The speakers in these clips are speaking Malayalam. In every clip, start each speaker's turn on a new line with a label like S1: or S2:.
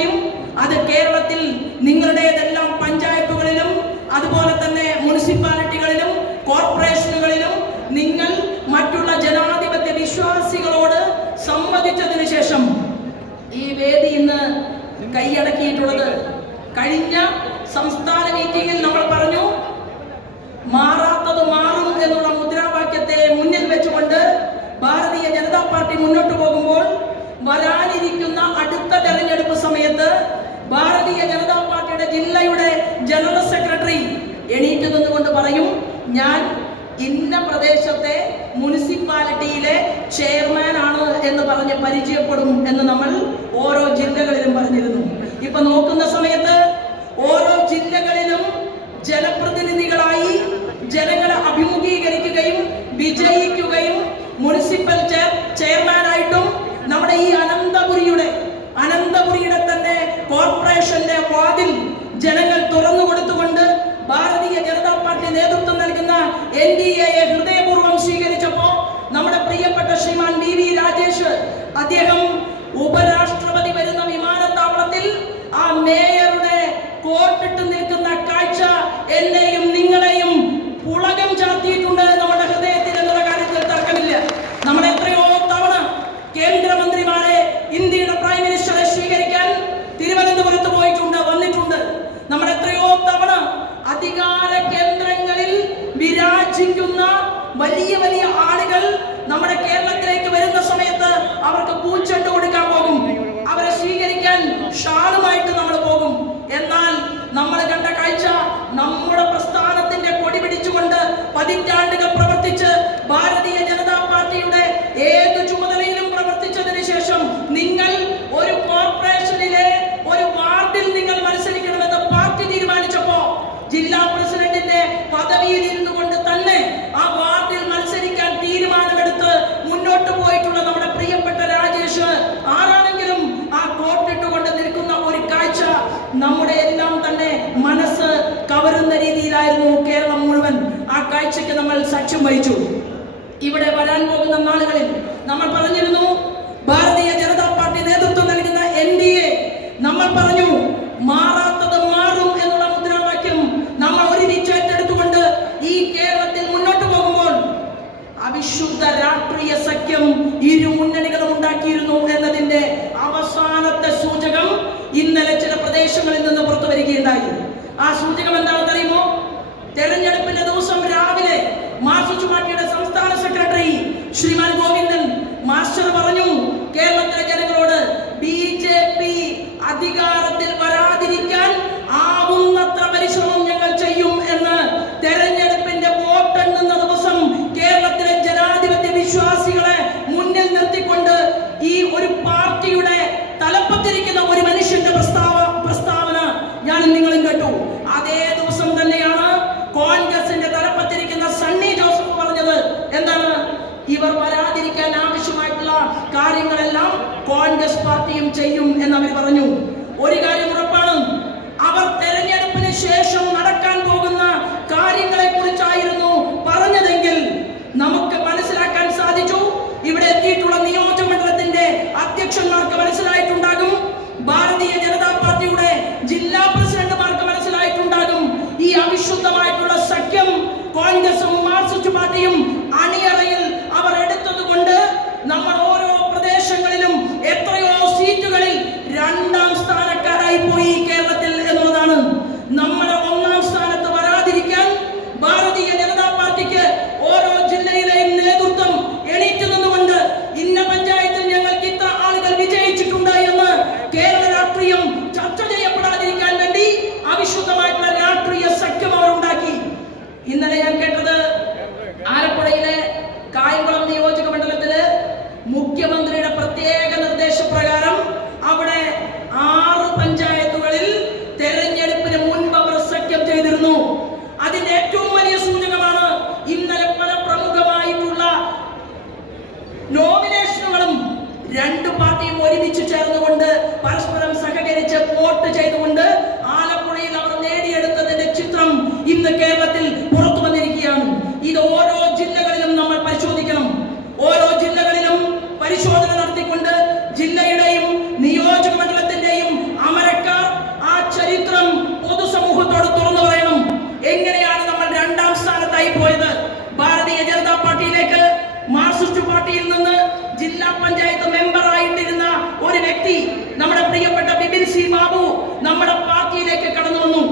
S1: ചെയ്യുകയും അത് കേരളത്തിൽ നിങ്ങളുടേതെല്ലാം പഞ്ചായത്തുകളിലും അതുപോലെ തന്നെ മുനിസിപ്പാലിറ്റികളിലും കോർപ്പറേഷനുകളിലും നിങ്ങൾ മറ്റുള്ള ജനാധിപത്യ വിശ്വാസികളോട് സമ്മതിച്ചതിനു ശേഷം ഈ വേദി ഇന്ന് കൈയടക്കിയിട്ടുള്ളത് കഴിഞ്ഞ സംസ്ഥാന മീറ്റിംഗിൽ നമ്മൾ പറഞ്ഞു മാറാത്തത് മാറും എന്നുള്ള മുദ്രാവാക്യത്തെ മുന്നിൽ വെച്ചുകൊണ്ട് ഭാരതീയ ജനതാ പാർട്ടി മുന്നോട്ട് സമയത്ത് ഭാരതീയ ജനതാ പാർട്ടിയുടെ ജില്ലയുടെ ജനറൽ സെക്രട്ടറി എണീറ്റ് നിന്നുകൊണ്ട് പറയും ഞാൻ ഇന്ന പ്രദേശത്തെ മുനിസിപ്പാലിറ്റിയിലെ ചെയർമാൻ ആണ് എന്ന് പറഞ്ഞ് പരിചയപ്പെടും എന്ന് നമ്മൾ ഓരോ ജില്ലകളിലും പറഞ്ഞിരുന്നു. ഇപ്പൊ നോക്കുന്ന സമയത്ത് ഓരോ ജില്ലകളിൽ കോർപ്പറേഷന്റെ വാതിൽ ജനങ്ങൾ പദവിയിൽ ഇരുന്നു കൊണ്ട് തന്നെ ആ വാർഡിൽ മത്സരിക്കാൻ തീരുമാനമെടുത്ത് മുന്നോട്ട് പോയിട്ടുള്ള നമ്മുടെ പ്രിയപ്പെട്ട രാജേഷ്. ആരാണെങ്കിലും ആ കോട്ടിട്ടുകൊണ്ട് നിൽക്കുന്ന ഒരു കാഴ്ച നമ്മുടെ എല്ലാം തന്നെ മനസ്സ് കവരുന്ന രീതിയിലായിരുന്നു കേരളം മുഴുവൻ. ആ കാഴ്ചയ്ക്ക് നമ്മൾ സാക്ഷ്യം വഹിച്ചു. ഇവിടെ വരാൻ പോകുന്ന നാളുകളിൽ നമ്മൾ പറഞ്ഞിരുന്നു ഭാരതീയ ജനതാ പാർട്ടി നേതൃത്വം നൽകുന്ന എൻ ഡി എ. നമ്മൾ പറഞ്ഞു മാറ ఆ సూతిక బంధాలు ചെയ്യും എന്ന് അവർ പറഞ്ഞു. ഒരു കാര്യം ഉറപ്പാണ്. അവർ തെരഞ്ഞെടുപ്പിന് ശേഷം നടക്കാൻ പോകുന്ന കാര്യങ്ങളെ കുറിച്ചായിരുന്നു പറഞ്ഞതെങ്കിൽ നമുക്ക് മനസ്സിലാക്കാൻ സാധിച്ചു. ഇവിടെ എത്തിയിട്ടുള്ള നിയോജക മണ്ഡലത്തിന്റെ അധ്യക്ഷന്മാർക്ക് മനസ്സിലായി. ഇന്നലെ ഞാൻ കേട്ടത് ആലപ്പുഴയിലെ കായംകുളം നിയോജക മണ്ഡലത്തിൽ മുഖ്യമന്ത്രിയുടെ പ്രത്യേക നിർദ്ദേശപ്രകാരം അവിടെ ആറ് പഞ്ചായത്തുകളിൽ തെരഞ്ഞെടുപ്പിന് മുൻപ് അവർ സഖ്യം ചെയ്തിരുന്നു. അതിന്റെ ഏറ്റവും വലിയ സൂചകമാണ് ഇന്നലെ പല പ്രമുഖമായിട്ടുള്ള നോമിനേഷനുകളും രണ്ട് പാർട്ടിയും ഒരുമിച്ച് ചേർന്നുകൊണ്ട് പരസ്പരം സഹകരിച്ച് വോട്ട് ചെയ്തുകൊണ്ട് ആലപ്പുഴയിൽ അവർ നേടിയെടുത്തതിന്റെ ചിത്രം ഇന്ന് കേരളത്തിൽ പോയത്. ഭാരതീയ ജനതാ പാർട്ടിയിലേക്ക് മാർസിസ്റ്റ് പാർട്ടിയിൽ നിന്ന് ജില്ലാ പഞ്ചായത്ത് മെമ്പർ ആയിട്ടിരുന്ന ഒരു വ്യക്തി നമ്മുടെ പ്രിയപ്പെട്ട ബിപിൻ സി ബാബു നമ്മുടെ പാർട്ടിയിലേക്ക് കടന്നു വന്നു.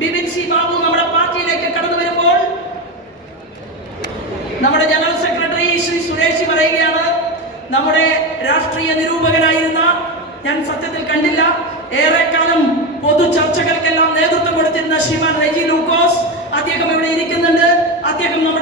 S1: ബിപിൻ സി ബാബു നമ്മുടെ പാർട്ടിയിലേക്ക് കടന്നു വരുമ്പോൾ നമ്മുടെ ജനറൽ സെക്രട്ടറി ശ്രീ സുരേഷ് പറയുകയാണ് നമ്മുടെ രാഷ്ട്രീയ നിരൂപകനായിരുന്ന ഞാൻ സത്യത്തിൽ കണ്ടില്ല. ഏറെക്കാലം പൊതു ചർച്ചകൾക്കെല്ലാം നേതൃത്വം കൊടുത്തിരുന്ന ശ്രീമാൻ റെജി ലൂക്കോസ് അദ്ദേഹം ഇവിടെ ഇരിക്കുന്നുണ്ട് അദ്ദേഹം നമ്മുടെ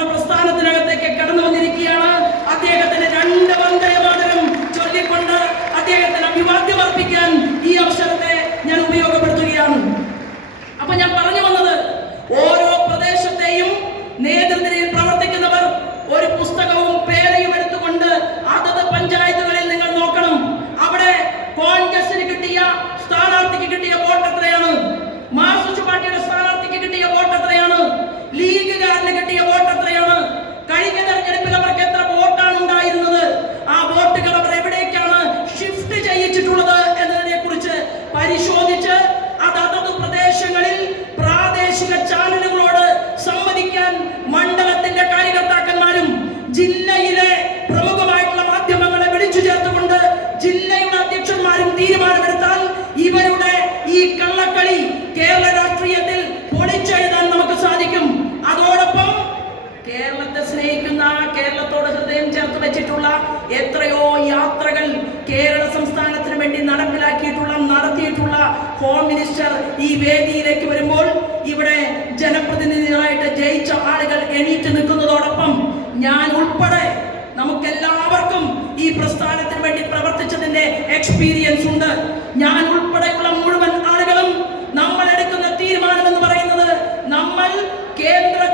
S1: കേരളത്തെ സ്നേഹിക്കുന്ന കേരളത്തോട് ഹൃദയം ചേർത്ത് വെച്ചിട്ടുള്ള എത്രയോ യാത്രകൾ കേരള സംസ്ഥാനത്തിന് വേണ്ടി നടപ്പിലാക്കിയിട്ടുള്ള നടത്തിയിട്ടുള്ള ഹോം മിനിസ്റ്റർ ഈ വേദിയിലേക്ക് വരുമ്പോൾ ഇവിടെ ജനപ്രതിനിധികളായിട്ട് ജയിച്ച ആളുകൾ എണീറ്റ് നിൽക്കുന്നതോടൊപ്പം ഞാൻ ഉൾപ്പെടെ നമുക്കെല്ലാവർക്കും ഈ പ്രസ്ഥാനത്തിന് വേണ്ടി പ്രവർത്തിച്ചതിന്റെ എക്സ്പീരിയൻസ് ഉണ്ട്. ഞാൻ ഉൾപ്പെടെയുള്ള മുഴുവൻ ആളുകളും നമ്മൾ എടുക്കുന്ന തീരുമാനം എന്ന് പറയുന്നത് നമ്മൾ കേന്ദ്രത്തിൽ